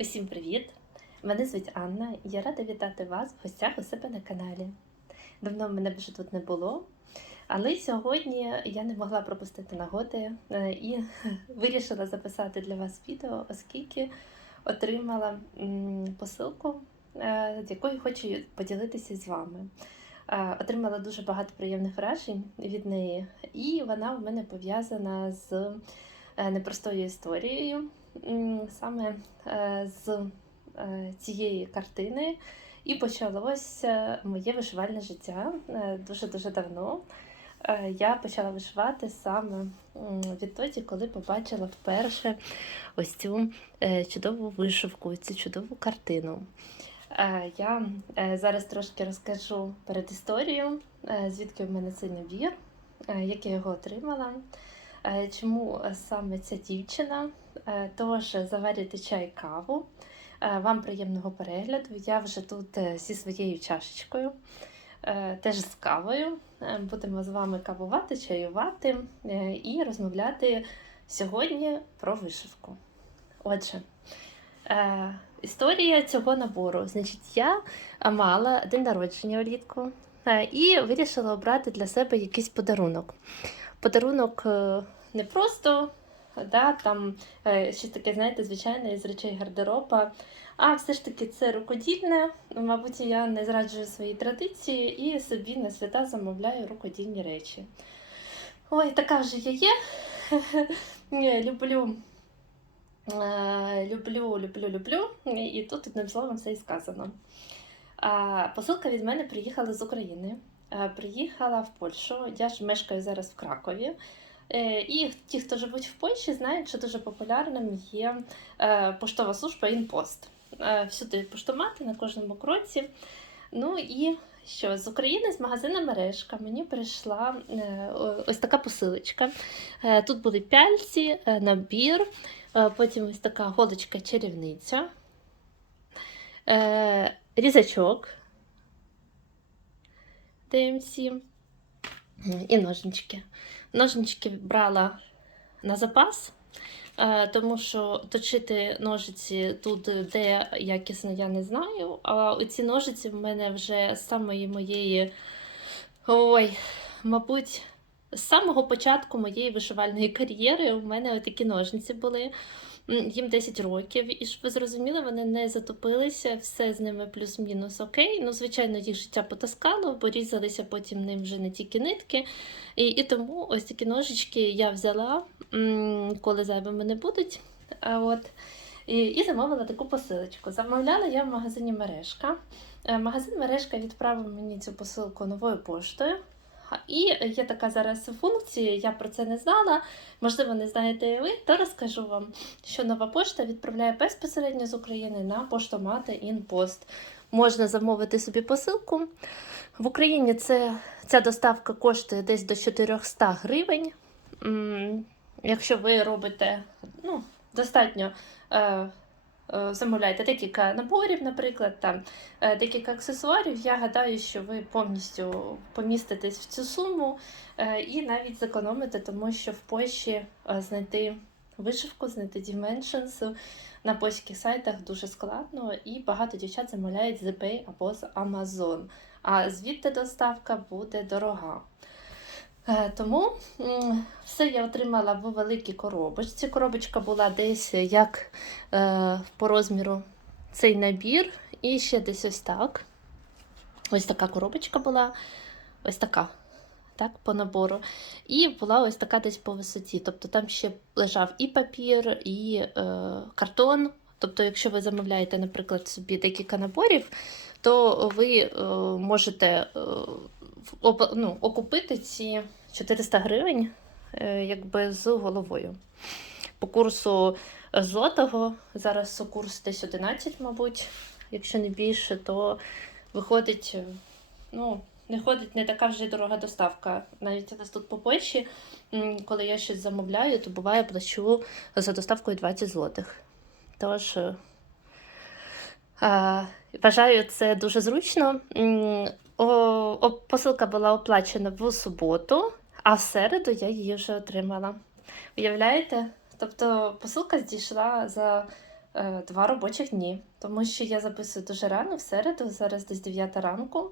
Усім привіт! Мене звуть Анна і я рада вітати вас в гостях у себе на каналі. Давно мене вже тут не було, але сьогодні я не могла пропустити нагоди е, і вирішила записати для вас відео, оскільки отримала посилку, е, з якою хочу поділитися з вами. Е, Отримала дуже багато приємних вражень від неї, і вона у мене пов'язана з непростою історією, саме е, з е, цієї картини. І почалося моє вишивальне життя дуже-дуже давно. Е, Я почала вишивати саме відтоді, коли побачила вперше ось цю е, чудову вишивку, цю чудову картину. Е, Я е, зараз трошки розкажу перед історією, е, звідки в мене цей набір, е, як я його отримала, е, чому саме ця дівчина. Е, Тож заварюйте чай каву. Е, Вам приємного перегляду. Я вже тут е, зі своєю чашечкою, теж з кавою. Будемо з вами кавувати, чаювати і розмовляти сьогодні про вишивку. Отже, історія цього набору. Значить, я мала день народження влітку і вирішила обрати для себе якийсь подарунок. Подарунок не просто да, там е, щось таке, знаєте, звичайне із речей гардероба. А все ж таки це рукодільне. Мабуть, я не зраджую свої традиції і собі на свята замовляю рукодільні речі. Ой, така вже я є. Люблю. е, Люблю, люблю, люблю. І тут одним словом все і сказано. Посилка від мене приїхала з України. Е, Приїхала в Польщу. Я ж мешкаю зараз в Кракові. Е, І ті, хто живуть в Польщі, знають, що дуже популярним є е, поштова служба Інпост. Е, Всюди поштомати на кожному кроці. Ну і що з України, з магазину мережка, мені прийшла ось така посилочка. Тут були пяльці, набір, потім ось така голочка чарівниця, е, різачок DMC і ножнички. Ножнички брала на запас, е, тому що точити ножиці тут, де якісно, я не знаю. А оці ножиці в мене вже з самої моєї, ой, мабуть, з самого початку моєї вишивальної кар'єри у мене такі ножниці були. Їм 10 років, і щоб ви зрозуміли, вони не затопилися, все з ними плюс-мінус окей. Ну, звичайно, їх життя потаскало, бо різалися потім ним вже не тільки нитки. І, і тому ось такі ножички я взяла, коли зайвими не будуть. А от, і, і замовила таку посилочку. Замовляла я в магазині мережка. Е, Магазин мережка відправив мені цю посилку новою поштою. І є така зараз функція, я про це не знала. Можливо, не знаєте і ви, то розкажу вам, що нова пошта відправляє безпосередньо з України на поштомати Інпост. Можна замовити собі посилку. В Україні це, ця доставка коштує десь до 400 гривень. Якщо ви робите ну, достатньо. Е, Замовляєте декілька наборів, наприклад, там е, декілька аксесуарів. Я гадаю, що ви повністю поміститесь в цю суму е, і навіть зекономите, тому що в Польщі е, знайти вишивку, знайти Dimensions на польських сайтах дуже складно, і багато дівчат замовляють з eBay або з Amazon. А звідти доставка буде дорога. Е, Тому все я отримала в великій коробочці. Коробочка була десь як е, по розміру цей набір, і ще десь ось так. Ось така коробочка була, ось така, так, по набору. І була ось така десь по висоті. Тобто там ще лежав і папір, і е, картон. Тобто, якщо ви замовляєте, наприклад, собі декілька наборів, то ви е, можете е, ну, окупити ці 400 гривень е, якби з головою. По курсу злотого, зараз курс десь 11, мабуть, якщо не більше, то виходить, е, ну, не ходить не така вже дорога доставка. Навіть у нас тут по Польщі, коли я щось замовляю, то буває плачу за доставкою 20 злотих. Тож. е, а, Вважаю це дуже зручно. О, посилка була оплачена в суботу, а в середу я її вже отримала. Уявляєте? Тобто посилка здійшла за е, два робочих дні, тому що я записую дуже рано, в середу, зараз десь 9 ранку.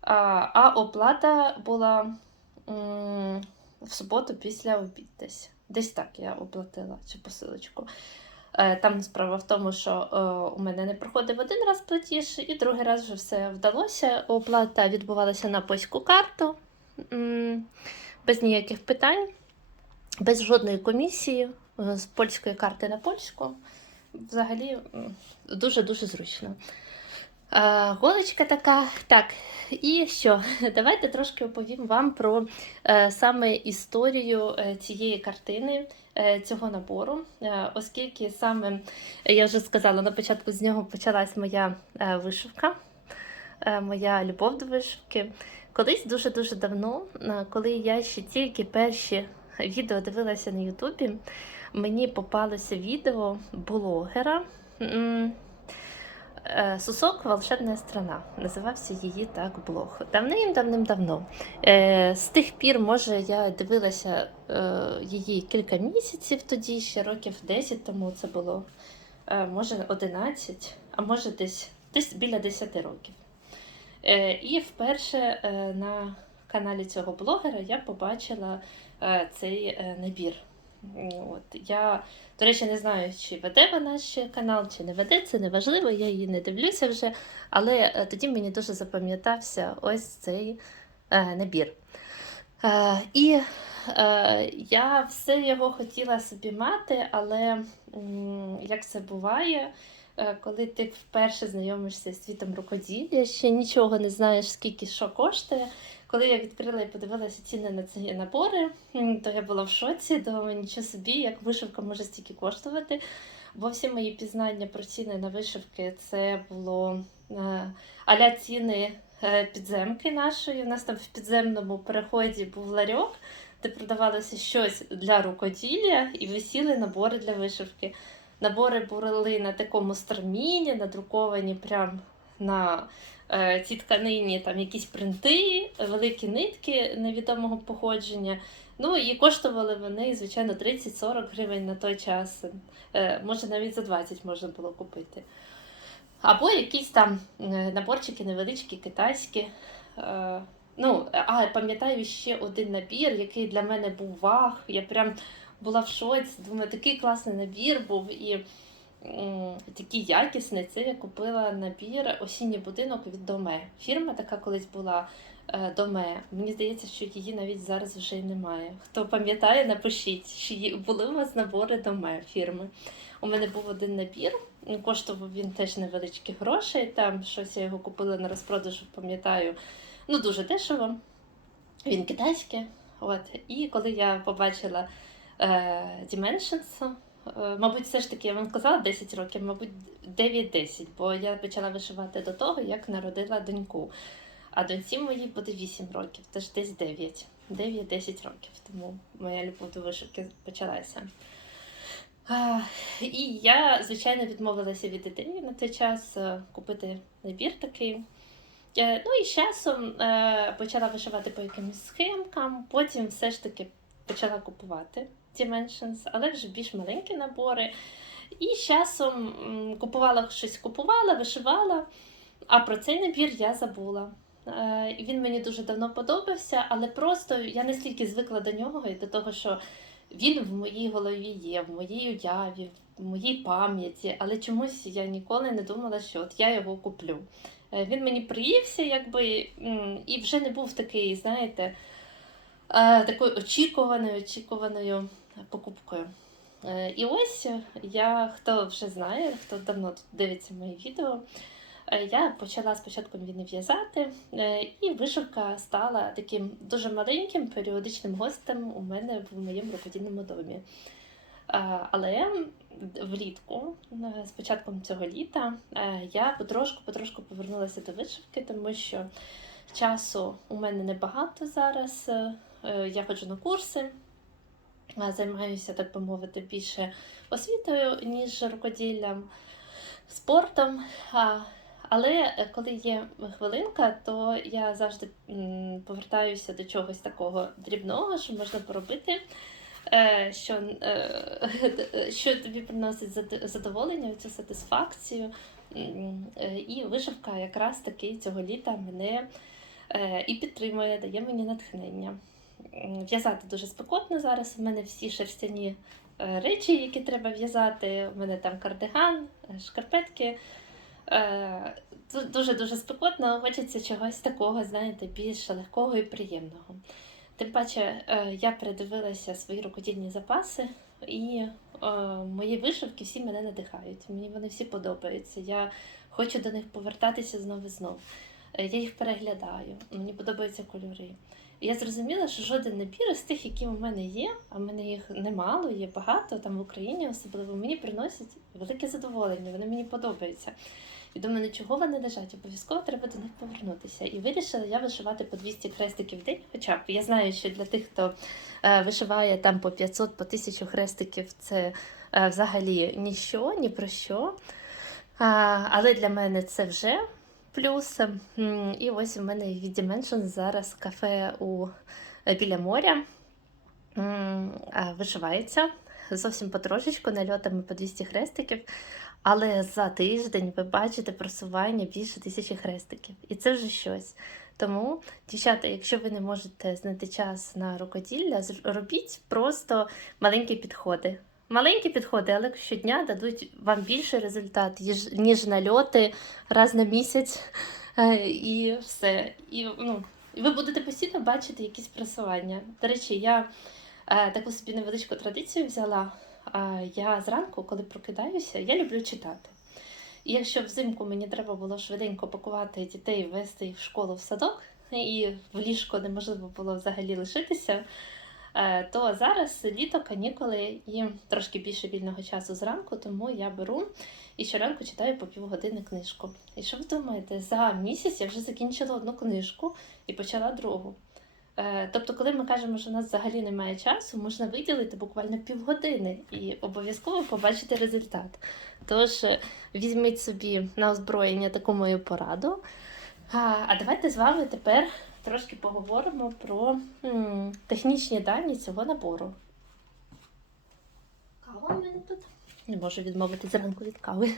А, а оплата була м, в суботу після обід десь. Десь так я оплатила цю посилочку. Е, Там справа в тому, що е, у мене не проходив один раз платіж, і другий раз вже все вдалося. Оплата відбувалася на польську карту, без ніяких питань, без жодної комісії, з польської карти на польську. Взагалі дуже-дуже зручно. Е, Голочка така. Так, і що? Давайте трошки оповім вам про е, саме історію е, цієї картини, цього набору, оскільки саме я вже сказала на початку з нього почалась моя вишивка, моя любов до вишивки. Колись дуже-дуже давно, коли я ще тільки перші відео дивилася на Ютубі, мені попалося відео блогера. Е, Сусок Волшебна страна. Називався її так блог. Давним-давним-давно. Е, з тих пір, може, я дивилася е, її кілька місяців тоді, ще років 10 тому це було, може 11, а може десь, десь біля 10 років. І вперше на каналі цього блогера я побачила цей набір. От, я до речі, не знаю, чи веде вона ще канал, чи не веде, це не важливо, я її не дивлюся вже. Але е, тоді мені дуже запам'ятався ось цей е, набір. Е, і е, я все його хотіла собі мати, але як це буває, е, коли ти вперше знайомишся з світом рукоділля, ще нічого не знаєш, скільки що коштує. Коли я відкрила і подивилася ціни на ці набори, то я була в шоці, думаю, нічого собі, як вишивка може стільки коштувати. Бо всі мої пізнання про ціни на вишивки це було е, аля ціни е, підземки нашої. У нас там в підземному переході був ларьок, де продавалося щось для рукоділля і висіли набори для вишивки. Набори були на такому страміні, надруковані прям на цій тканині там якісь принти, великі нитки невідомого походження. Ну і коштували вони, звичайно, 30-40 гривень на той час. Е, може, навіть за 20 можна було купити. Або якісь там е, наборчики невеличкі, китайські. Е, Ну, а пам'ятаю ще один набір, який для мене був вах. Я прям була в шоці. Думаю, такий класний набір був і м, такий якісний. Це я купила набір осінній будинок від Доме. Фірма така колись була е, Доме. Мені здається, що її навіть зараз вже й немає. Хто пам'ятає, напишіть, чи були у вас набори Доме фірми. У мене був один набір. Коштував він теж невеличкі гроші. Там щось я його купила на розпродажу, пам'ятаю. Ну, дуже дешево. Він китайський. От. І коли я побачила е, Dimensions, мабуть, все ж таки, я вам казала 10 років, мабуть, 9-10, бо я почала вишивати до того, як народила доньку. А доньці моїй буде 8 років, тож десь 9. 9-10 років. Тому моя любов до вишивки почалася. І я, звичайно, відмовилася від ідеї на той час е, купити набір такий. Е, Ну і з часом е, почала вишивати по якимось схемкам, потім все ж таки почала купувати Dimensions, але вже більш маленькі набори. І з часом купувала щось, купувала, вишивала, а про цей набір я забула. Е, Він мені дуже давно подобався, але просто я настільки звикла до нього і до того, що він в моїй голові є, в моїй уяві, в моїй пам'яті, але чомусь я ніколи не думала, що от я його куплю. Е, Він мені приївся, якби, і вже не був такий, знаєте, е, такою очікуваною, очікуваною покупкою. Е, І ось я, хто вже знає, хто давно тут дивиться мої відео, е, я почала спочатку війни в'язати, е, і вишивка стала таким дуже маленьким періодичним гостем у мене в моєму рукодільному домі. Але влітку, з початком цього літа, я потрошку-потрошку повернулася до вишивки, тому що часу у мене небагато зараз. Я ходжу на курси, займаюся, так би мовити, більше освітою, ніж рукоділлям, спортом. Але е, коли є хвилинка, то я завжди повертаюся до чогось такого дрібного, що можна поробити е, що, е, що тобі приносить задоволення, цю сатисфакцію. І вишивка якраз таки цього літа мене і підтримує, дає мені натхнення. В'язати дуже спекотно зараз. У мене всі шерстяні е, речі, які треба в'язати. У мене там кардиган, е, шкарпетки. Е, Дуже-дуже спекотно, хочеться чогось такого, знаєте, більш легкого і приємного. Тим паче, я передивилася свої рукодільні запаси, і мої вишивки всі мене надихають. Мені вони всі подобаються. Я хочу до них повертатися знову і знову. Я їх переглядаю, мені подобаються кольори. Я зрозуміла, що жоден набір із тих, які у мене є, а в мене їх немало, є багато там в Україні, особливо мені приносять велике задоволення, вони мені подобаються. І думаю, ну чого вони лежать? Обов'язково треба до них повернутися. І вирішила я вишивати по 200 хрестиків в день. Хоча б я знаю, що для тих, хто е, вишиває там по 500, по 1000 хрестиків, це е, взагалі ніщо, ні про що. А, але для мене це вже плюс. І ось у мене від Dimensions зараз кафе у, е, біля моря. Вишивається зовсім потрошечку, нальотами по 200 хрестиків. Але за тиждень ви бачите просування більше тисячі хрестиків. І це вже щось. Тому, дівчата, якщо ви не можете знайти час на рукоділля, робіть просто маленькі підходи. Маленькі підходи, але щодня дадуть вам більший результат, ніж нальоти раз на місяць е, і все. І, ну, і ви будете постійно бачити якісь просування. До речі, я е, таку собі невеличку традицію взяла. А я зранку, коли прокидаюся, я люблю читати. І якщо взимку мені треба було швиденько пакувати дітей, вести їх в школу в садок, і в ліжко неможливо було взагалі лишитися, е, то зараз літо, канікули і трошки більше вільного часу зранку, тому я беру і щоранку читаю по півгодини книжку. І що ви думаєте, за місяць я вже закінчила одну книжку і почала другу. Е, Тобто, коли ми кажемо, що у нас взагалі немає часу, можна виділити буквально півгодини і обов'язково побачити результат. Тож е, візьміть собі на озброєння таку мою пораду. А давайте з вами тепер трошки поговоримо про м, технічні дані цього набору. Кава у мене тут. Не можу відмовити зранку від кави.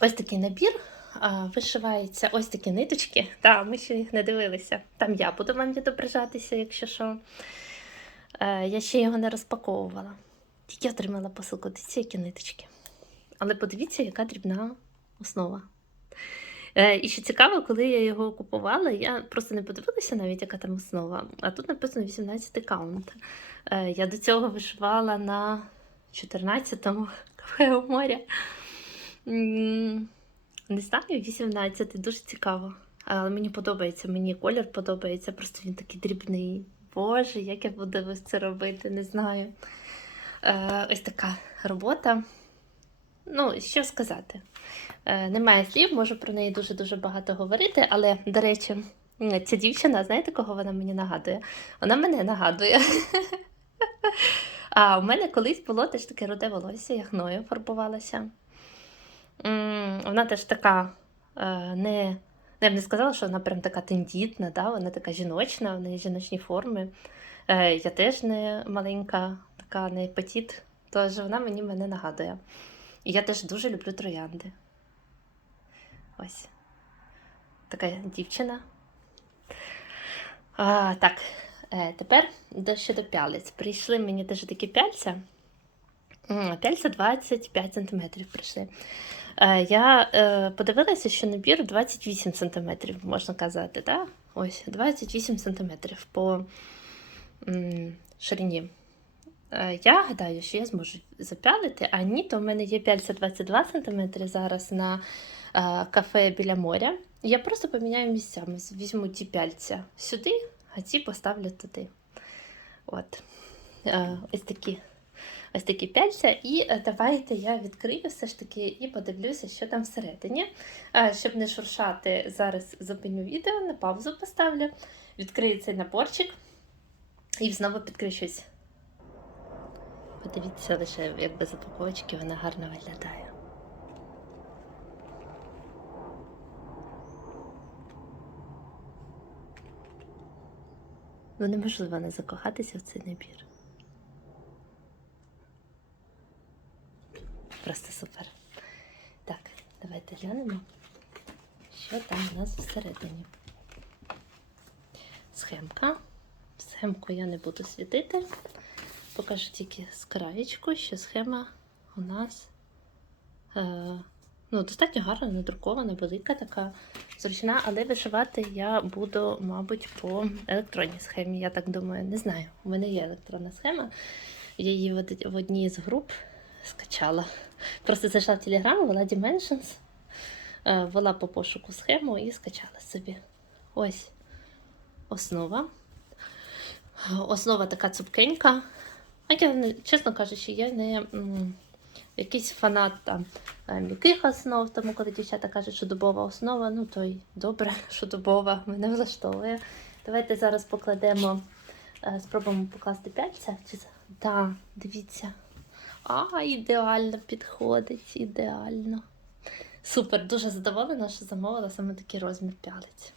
Ось такий набір. А, вишиваються ось такі ниточки. Так, ми ще їх не дивилися. Там я буду вам відображатися, якщо що. Е, я ще його не розпаковувала. Тільки отримала посилку. Дивіться, які ниточки. Але подивіться, яка дрібна основа. Е, і що цікаво, коли я його купувала, я просто не подивилася навіть, яка там основа. А тут написано 18 каунт. Е, я до цього вишивала на 14-му кафе моря. Не знаю, 18, дуже цікаво. Але мені подобається, мені колір подобається, просто він такий дрібний. Боже, як я буду це робити, не знаю. Е, ось така робота. Ну, що сказати? Е, немає слів, можу про неї дуже-дуже багато говорити, але, до речі, ця дівчина, знаєте, кого вона мені нагадує? Вона мене нагадує. А у мене колись було теж таке руде волосся, я хною фарбувалася. Вона теж така е, не. Я б не сказала, що вона прям така тендітна, да? вона така жіночна, в неї жіночні форми. Е, я теж не маленька, така не петіт, тож вона мені мене нагадує. І я теж дуже люблю троянди. Ось. Така дівчина. А, так, е, тепер щодо пялець. Прийшли мені теж такі пяльця. Пяльця 25 см прийшли. Е, Я е, подивилася, що набір 28 см, можна казати, так? Ось, 28 см по м, ширині. Е, Я гадаю, що я зможу запялити, а ні, то в мене є пяльця 22 см зараз на е, кафе біля моря. Я просто поміняю місцями. Візьму ті пяльця сюди, а ці поставлю туди. От. Е, Ось такі. Ось такі пяльця, і давайте я відкрию все ж таки і подивлюся, що там всередині. Щоб не шуршати, зараз зупиню відео, на паузу поставлю, відкрию цей наборчик і знову підключусь. Подивіться лише, як без упаковочки вона гарно виглядає. Ну неможливо не закохатися в цей набір. Просто супер. Так, давайте глянемо, що там у нас всередині. Схемка. Схемку я не буду світити. Покажу тільки з краєчку, що схема у нас е, ну, достатньо гарна, надрукована, велика така зручна, але вишивати я буду, мабуть, по електронній схемі. Я так думаю, не знаю. У мене є електронна схема. Я її в одній з груп скачала. Просто зайшла в Telegram, вела Dimensions, е, ввела по пошуку схему і скачала собі. Ось основа. Основа така цупкенька. А я, чесно кажучи, я не м, якийсь фанат там м'яких основ, тому коли дівчата кажуть, що дубова основа, ну то й добре, що дубова, мене влаштовує. Давайте зараз покладемо, е, спробуємо покласти п'ятця. Чи... Да, дивіться. А, ідеально підходить, ідеально. Супер, дуже задоволена, що замовила саме такий розмір п'ялиць.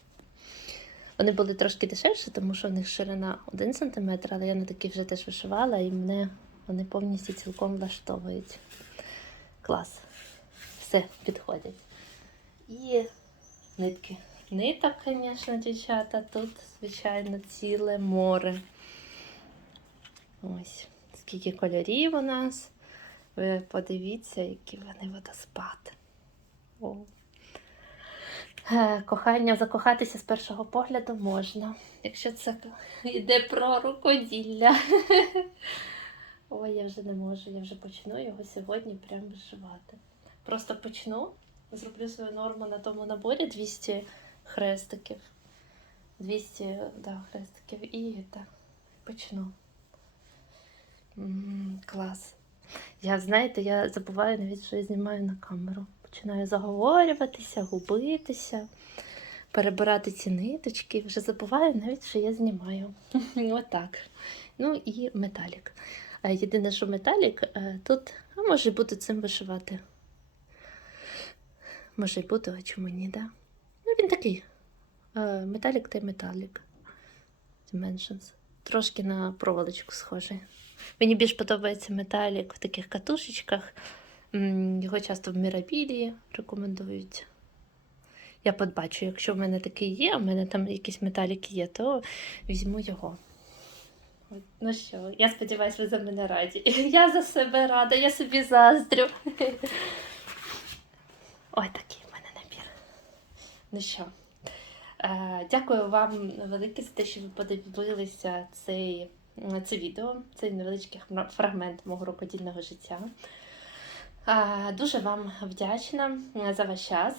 Вони були трошки дешевші, тому що в них ширина 1 см, але я на такі вже теж вишивала, і мене вони повністю цілком влаштовують. Клас. Все, підходять. І нитки. Ниток, звісно, дівчата, тут, звичайно, ціле море. Ось, скільки кольорів у нас. Ви подивіться, які вони водоспад. О. Е, Кохання закохатися з першого погляду можна, якщо це йде про рукоділля. Ой, я вже не можу, я вже почну його сьогодні прямо вишивати. Просто почну, зроблю свою норму на тому наборі 200 хрестиків. 200 да, хрестиків і так, почну. М, клас. Я, знаєте, я забуваю навіть, що я знімаю на камеру. Починаю заговорюватися, губитися, перебирати ці ниточки. Вже забуваю навіть, що я знімаю. Отак. Ну і металік. Е, Єдине, що металік е, тут, а може бути цим вишивати. Може й бути, а чому ні, да? Ну, він такий. е, Металік та й металік. Dimensions. Трошки на проволочку схожий. Мені більш подобається металік в таких катушечках. Його часто в мірабілії рекомендують. Я подбачу, якщо в мене такий є, в мене там якісь металіки є, то візьму його. Ну що, я сподіваюся, ви за мене раді. Я за себе рада, я собі заздрю. Ой, такий в мене набір. Ну що, е, дякую вам велике за те, що ви подивилися цей, це відео, цей невеличкий фрагмент мого рукодільного життя. Дуже вам вдячна е, за ваш час.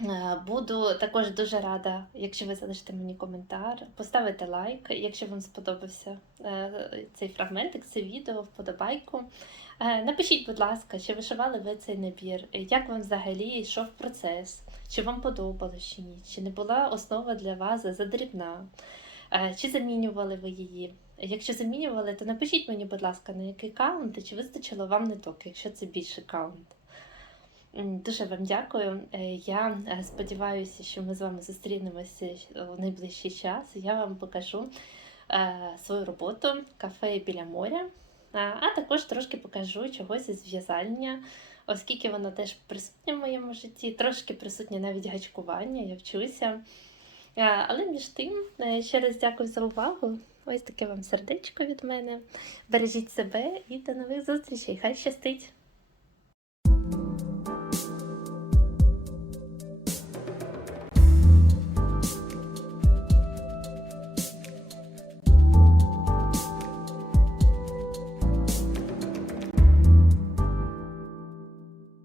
Е, Буду також дуже рада, якщо ви залишите мені коментар, поставите лайк, якщо вам сподобався е, цей фрагментик, це відео, вподобайку. Напишіть, будь ласка, чи вишивали ви цей набір, як вам взагалі йшов процес, чи вам подобалось чи ні, чи не була основа для вас задрібна, чи замінювали ви її. Якщо замінювали, то напишіть мені, будь ласка, на який каунт, і чи вистачило вам ниток, якщо це більший каунт. Дуже вам дякую. Е, Я е, сподіваюся, що ми з вами зустрінемося в найближчий час. Я вам покажу е, свою роботу кафе біля моря, а також трошки покажу чогось із в'язання, оскільки воно теж присутнє в моєму житті, трошки присутнє навіть гачкування, я вчуся. Е, Але між тим, е, ще раз дякую за увагу. Ось таке вам сердечко від мене. Бережіть себе і до нових зустрічей. Хай щастить!